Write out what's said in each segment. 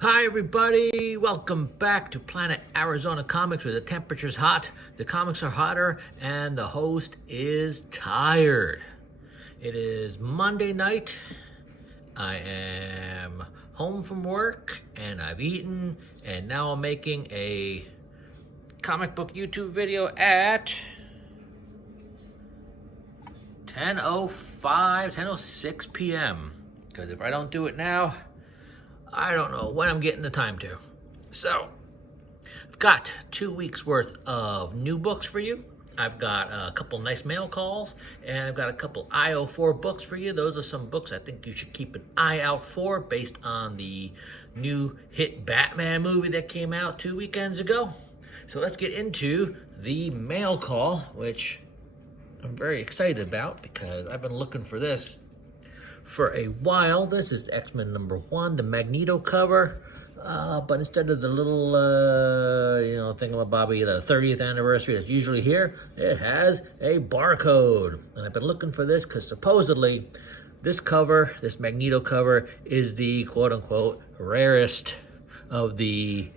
Hi everybody, welcome back to Planet Arizona Comics, where the temperature's hot, the comics are hotter, and the host is tired. It is Monday night. I am home from work and I've eaten, and now I'm making a comic book YouTube video at 10:06 p.m. Because if I don't do it now, I don't know when I'm getting the time to. So, I've got 2 weeks worth of new books for you. I've got a couple nice mail calls, and I've got a couple IO4 books for you. Those are some books I think you should keep an eye out for based on the new hit Batman movie that came out 2 weekends ago. So let's get into the mail call, which I'm very excited about because I've been looking for this for a while. This is X-Men #1, the Magneto cover, but instead of the little, thingamabobby, the 30th anniversary that's usually here, it has a barcode. And I've been looking for this because supposedly this cover, this Magneto cover, is the quote-unquote rarest of the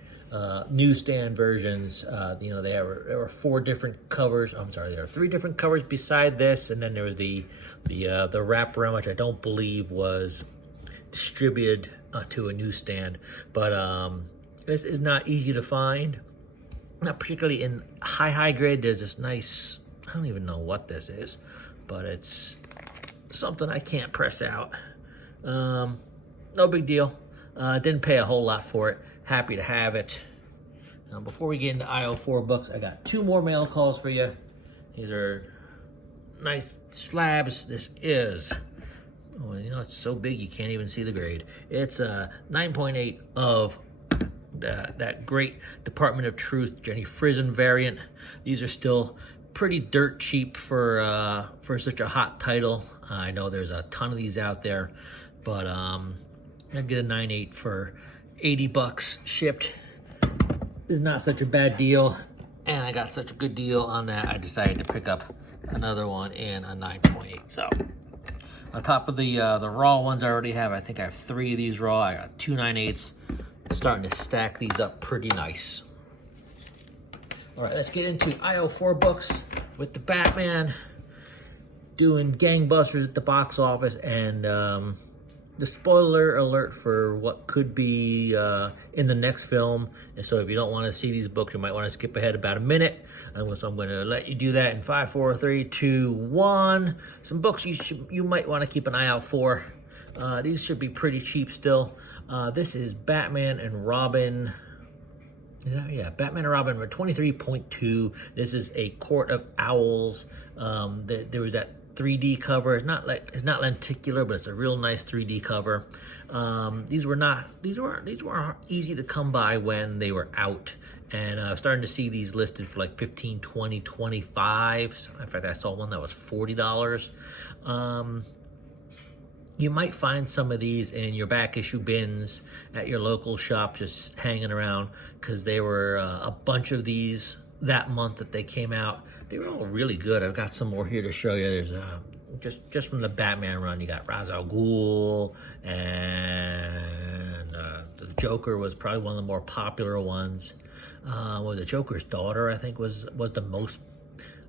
newsstand versions. There were 4 different covers. I'm sorry, there are 3 different covers beside this, and then there was the wraparound, which I don't believe was distributed to a newsstand. But this is not easy to find, not particularly in high grade. There's this nice, I don't even know what this is, but it's something I can't press out. No big deal. Didn't pay a whole lot for it. Happy to have it. Before we get into IO4 books, I got 2 more mail calls for you. These are nice slabs. This is, it's so big you can't even see the grade. It's a 9.8 of that great Department of Truth Jenny Frison variant. These are still pretty dirt cheap for such a hot title. I know there's a ton of these out there, but I'd get a 9.8 for $80 shipped. Is not such a bad deal, and I got such a good deal on that I decided to pick up another one in a 9.8. So on top of the raw ones I already have, I think I have 3 of these raw. I got 2 9.8s. Starting to stack these up pretty nice. All right, let's get into IO4 books with the Batman doing gangbusters at the box office, and the spoiler alert for what could be in the next film. And so if you don't want to see these books, you might want to skip ahead about a minute. And so I'm going to let you do that in 5, 4, 3, 2, 1. Some books you might want to keep an eye out for. These should be pretty cheap still. This is Batman and Robin. Batman and Robin for 23.2. This is a Court of Owls. There was that 3D cover. It's not lenticular, but it's a real nice 3D cover. These weren't easy to come by when they were out, and I'm starting to see these listed for like $15, $20, $25. In fact, I saw one that was $40. You might find some of these in your back issue bins at your local shop, just hanging around, because there were a bunch of these that month that they came out. They were all really good. I've got some more here to show you. There's just from the Batman run, you got Ra's al Ghul, and the Joker was probably one of the more popular ones. The Joker's daughter, I think, was the most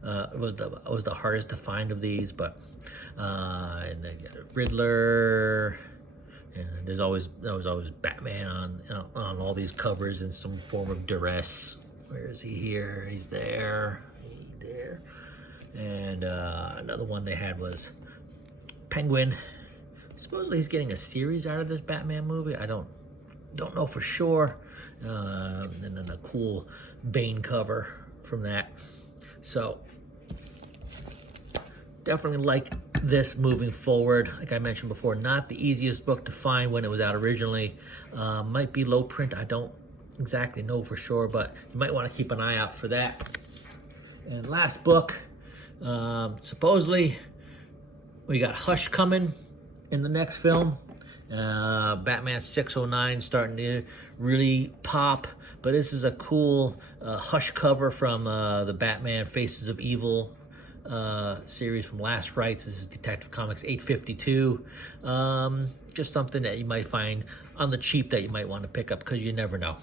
was the hardest to find of these. But and then Riddler, and there was always Batman on all these covers in some form of duress. Where is he here? He's there. There. And another one they had was Penguin. Supposedly he's getting a series out of this Batman movie. I don't know for sure. And then a cool Bane cover from that. So definitely like this moving forward. Like I mentioned before, not the easiest book to find when it was out originally. Might be low print. I don't exactly know for sure, but you might want to keep an eye out for that. And last book, supposedly we got Hush coming in the next film. Batman 609 starting to really pop, but this is a cool Hush cover from the Batman Faces of Evil series from Last Rites. This is Detective Comics 852. Just something that you might find on the cheap that you might want to pick up, because you never know.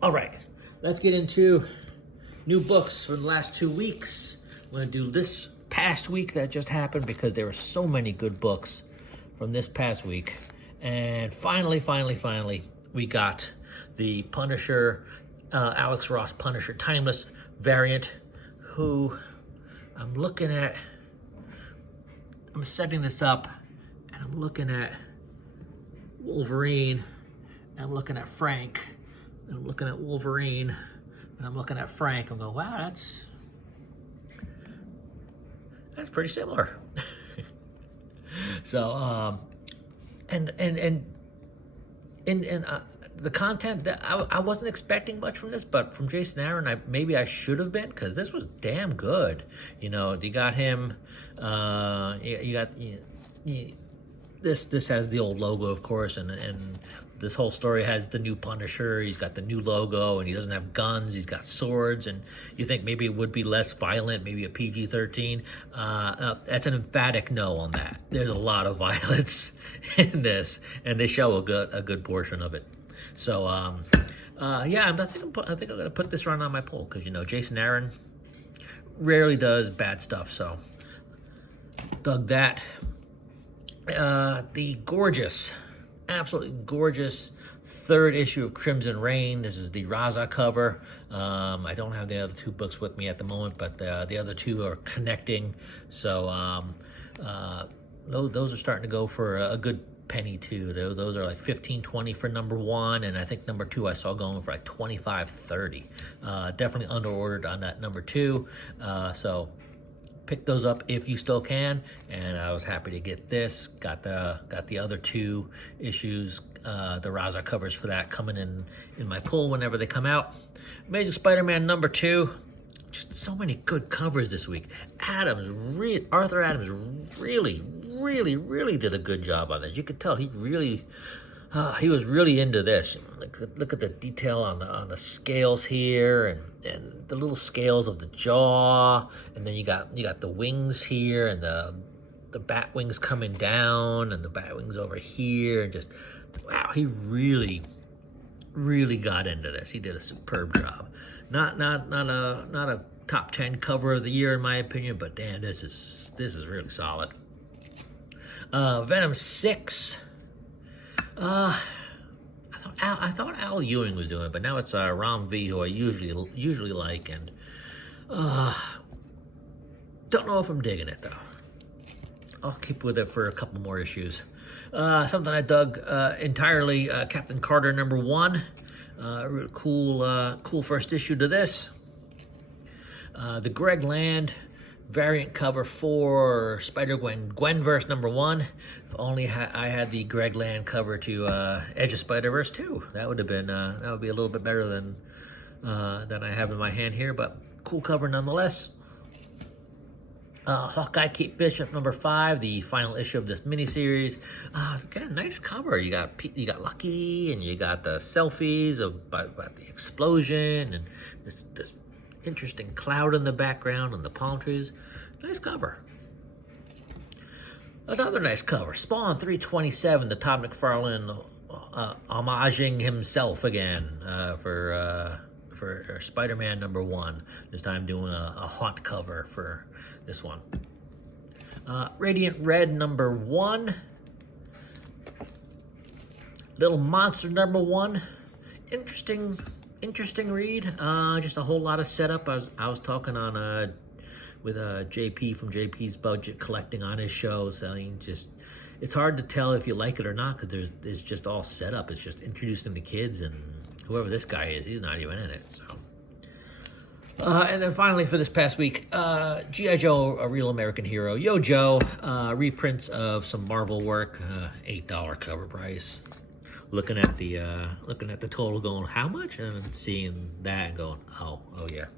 All right, let's get into new books for the last 2 weeks. I'm going to do this past week that just happened, because there were so many good books from this past week. And finally, we got the Punisher, Alex Ross Punisher Timeless variant, who I'm setting this up, and I'm looking at Wolverine, and I'm looking at Frank, and I'm looking at Wolverine, and I'm looking at Frank. I'm going, wow, that's pretty similar. So, the content that I wasn't expecting much from this, but from Jason Aaron, maybe I should have been, because this was damn good. You know, you got him. This has the old logo, of course, and this whole story has the new Punisher. He's got the new logo, and he doesn't have guns. He's got swords, and you think maybe it would be less violent, maybe a PG-13. That's an emphatic no on that. There's a lot of violence in this, and they show a good portion of it. So, yeah, I think I'm going to put this run on my poll, because, you know, Jason Aaron rarely does bad stuff, so dug that. The gorgeous, absolutely gorgeous third issue of Crimson Reign. This is the Raza cover. I don't have the other two books with me at the moment, but the other two are connecting. So those are starting to go for a good penny too. Those are like $15-$20 for number 1, and I think number 2 I saw going for like $25-$30. Definitely underordered on that number 2. So pick those up if you still can, and I was happy to get this. Got the other 2 issues, the Raza covers for that, coming in my pull whenever they come out. Amazing Spider-Man number 2. Just so many good covers this week. Arthur Adams really did a good job on this. You could tell he was really into this. Look at the detail on the scales here, and the little scales of the jaw, and then you got the wings here, and the bat wings coming down, and the bat wings over here, and just wow, he really got into this. He did a superb job. Not a top 10 cover of the year in my opinion, but damn, this is really solid. Venom 6. I thought Al Ewing was doing it, but now it's Ram V, who I usually like, and don't know if I'm digging it though. I'll keep with it for a couple more issues. Something I dug entirely, Captain Carter number 1. Really cool first issue to this. The Greg Land variant cover for Spider-Gwen-Gwenverse number 1. If only I had the Greg Land cover to Edge of Spider-Verse 2. That would be a little bit better than I have in my hand here, but cool cover nonetheless. Hawkeye Kate Bishop number 5, the final issue of this miniseries. Again, nice cover. You got Lucky, and you got the selfies about the explosion, and this interesting cloud in the background, and the palm trees. Nice cover. Another nice cover, Spawn 327, the Todd McFarlane homaging himself again for Spider-Man number 1. This time doing a haunt cover for this one. Radiant Red number 1. Little Monster number 1. Interesting read. Just a whole lot of setup. I was talking on with JP from JP's Budget Collecting on his show, so it's hard to tell if you like it or not, because it's just all set up. It's just introducing the kids, and whoever this guy is, he's not even in it. So. And then finally for this past week, G.I. Joe, A Real American Hero, Yo Joe, reprints of some Marvel work, $8 cover price. Looking at the total, going, how much? And seeing that and going, oh yeah.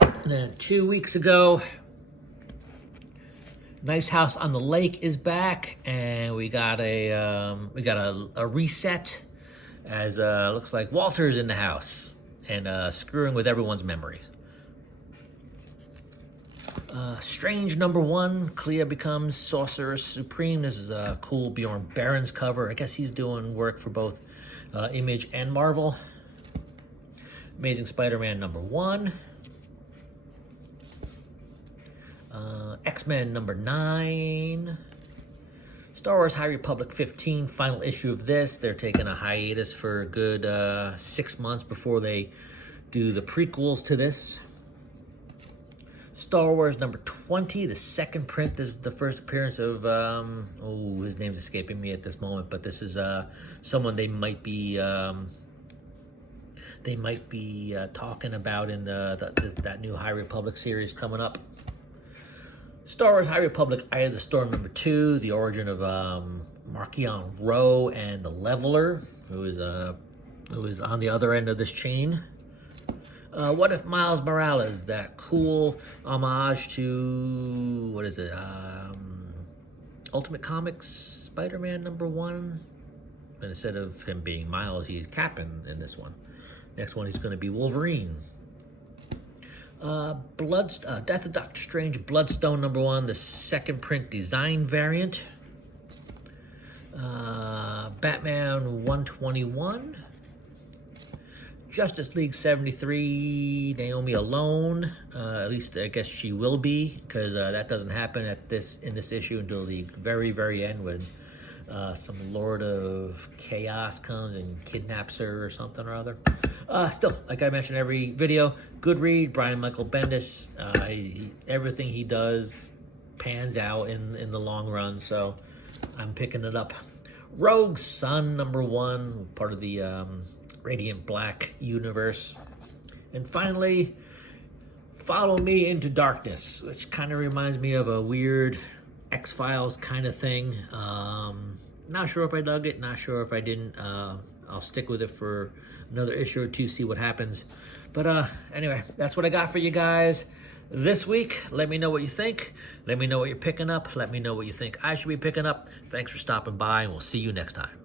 And then 2 weeks ago, Nice House on the Lake is back, and we got a reset, as looks like Walter's in the house and screwing with everyone's memories. Strange #1, Clea becomes Sorceress Supreme. This is a cool Bjorn Barron's cover. I guess he's doing work for both Image and Marvel. Amazing Spider-Man #1. X-Men #9. Star Wars High Republic 15, final issue of this. They're taking a hiatus for a good 6 months before they do the prequels to this. Star Wars #20, the second print. This is the first appearance of, his name's escaping me at this moment, but this is someone they might be talking about in that new High Republic series coming up. Star Wars High Republic Eye of the Storm #2, the origin of Marchion Ro and the Leveler, who is on the other end of this chain. What if Miles Morales, that cool homage to, what is it, Ultimate Comics Spider-Man #1? And instead of him being Miles, he's Cap in this one. Next one, he's going to be Wolverine. Death of Doctor Strange, Bloodstone #1, the second print design variant. Batman 121. Justice League 73, Naomi alone. At least I guess she will be, because that doesn't happen in this issue until the very, very end, when some Lord of Chaos comes and kidnaps her or something or other. Still, like I mentioned every video, good read. Brian Michael Bendis, everything he does pans out in the long run, so I'm picking it up. Rogue Sun #1, part of the Radiant Black universe. And finally, Follow Me Into Darkness, which kind of reminds me of a weird X-Files kind of thing. Not sure if I dug it, not sure if I didn't. I'll stick with it for another issue or two, see what happens. But anyway, that's what I got for you guys this week. Let me know what you think. Let me know what you're picking up. Let me know what you think I should be picking up. Thanks for stopping by, and we'll see you next time.